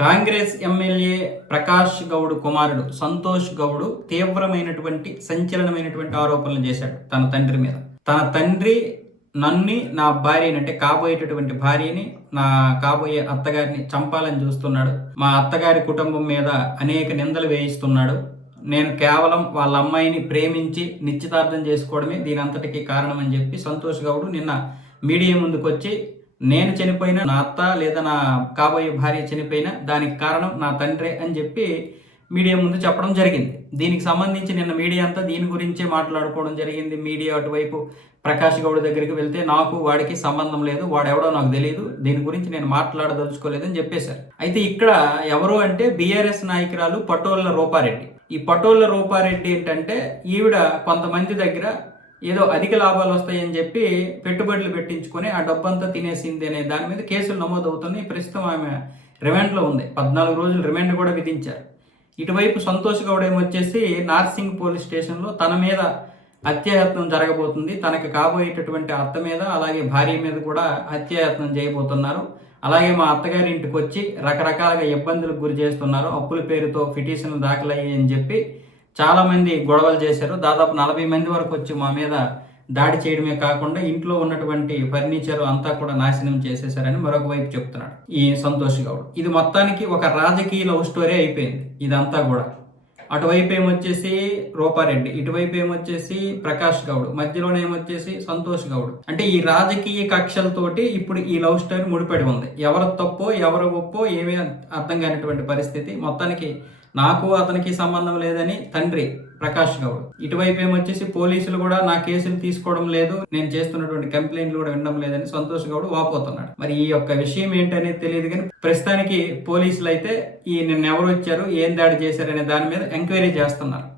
Congress MLA Prakash Goud కుమారుడు సంతోష్ గౌడ్ తీవ్రమైనటువంటి సంచలనమైనటువంటి ఆరోపణలు చేశాడు తన తండ్రి మీద. తన తండ్రి నన్ను, నా భార్యని, అంటే కాబోయేటటువంటి భార్యని, నా కాబోయే అత్తగారిని చంపాలని చూస్తున్నాడు. మా అత్తగారి కుటుంబం మీద అనేక నిందలు వేయిస్తున్నాడు. నేను కేవలం వాళ్ళ అమ్మాయిని ప్రేమించి నిశ్చితార్థం చేసుకోవడమే దీని అంతటికీ కారణం అని చెప్పి సంతోష్ గౌడ్ నిన్న మీడియా ముందుకు వచ్చి, నేను చనిపోయినా, నా అత్త లేదా నా కాబోయే భార్య చనిపోయినా దానికి కారణం నా తండ్రే అని చెప్పి మీడియా ముందు చెప్పడం జరిగింది. దీనికి సంబంధించి నిన్న మీడియా అంతా దీని గురించే మాట్లాడుకోవడం జరిగింది. మీడియా అటువైపు ప్రకాష్ గౌడ్ దగ్గరికి వెళ్తే నాకు వాడికి సంబంధం లేదు, వాడెవడో నాకు తెలియదు, దీని గురించి నేను మాట్లాడదలుచుకోలేదని చెప్పేశారు. అయితే ఇక్కడ ఎవరు అంటే బీఆర్ఎస్ నాయకురాలు పటోళ్ల రూపారెడ్డి. ఈ పటోళ్ల రూపారెడ్డి ఏంటంటే ఈవిడ కొంతమంది దగ్గర ఏదో అధిక లాభాలు వస్తాయని చెప్పి పెట్టుబడులు పెట్టించుకొని ఆ డబ్బంతా తినేసింది అనే దాని మీద కేసులు నమోదవుతున్నాయి. ప్రస్తుతం ఆమె రిమాండ్లో ఉంది. 14 రోజులు రిమాండ్ కూడా విధించారు. ఇటువైపు సంతోష్ గౌడ్ ఏమొచ్చేసి నార్సింగ్ పోలీస్ స్టేషన్లో తన మీద హత్యాయత్నం జరగబోతుంది, తనకు కాబోయేటటువంటి అత్త మీద అలాగే భార్య మీద కూడా హత్యాయత్నం చేయబోతున్నారు, అలాగే మా అత్తగారి ఇంటికి వచ్చి రకరకాలుగా ఇబ్బందులకు గురి చేస్తున్నారు, అప్పుల పేరుతో పిటిషన్లు దాఖలయ్యాయి అని చెప్పి చాలామంది గొడవలు చేశారు. దాదాపు 40 మంది వరకు వచ్చి మా మీద దాడి చేయడమే కాకుండా ఇంట్లో ఉన్నటువంటి ఫర్నిచర్ అంతా కూడా నాశనం చేసేశారని మరొక వైపు చెప్తున్నాడు ఈ సంతోష్ గౌడ్. ఇది మొత్తానికి ఒక రాజకీయ లవ్ స్టోరీ అయిపోయింది ఇదంతా కూడా. అటువైపు ఏమొచ్చేసి రూపారెడ్డి, ఇటువైపు ఏమొచ్చేసి ప్రకాష్ గౌడ్, మధ్యలోనే ఏమొచ్చేసి సంతోష్ గౌడ్. అంటే ఈ రాజకీయ కక్షలతోటి ఇప్పుడు ఈ లవ్ స్టోరీ ముడిపడి ఉంది. ఎవరు తప్పో ఎవరు ఒప్పో ఏమీ అర్థం కానిటువంటి పరిస్థితి. మొత్తానికి నాకు అతనికి సంబంధం లేదని తండ్రి ప్రకాష్ గౌడ్, ఇటువైపు ఏమొచ్చేసి పోలీసులు కూడా నా కేసులు తీసుకోవడం లేదు, నేను చేస్తున్నటువంటి కంప్లైంట్లు కూడా వినడం లేదని సంతోష్ గౌడ్ వాపోతున్నాడు. మరి ఈ యొక్క విషయం ఏంటనేది తెలియదు, కానీ ప్రస్తుతానికి పోలీసులు అయితే ఈ నిన్న ఎవరు వచ్చారు, ఏం దాడి చేశారనే దాని మీద ఎంక్వైరీ చేస్తున్నారు.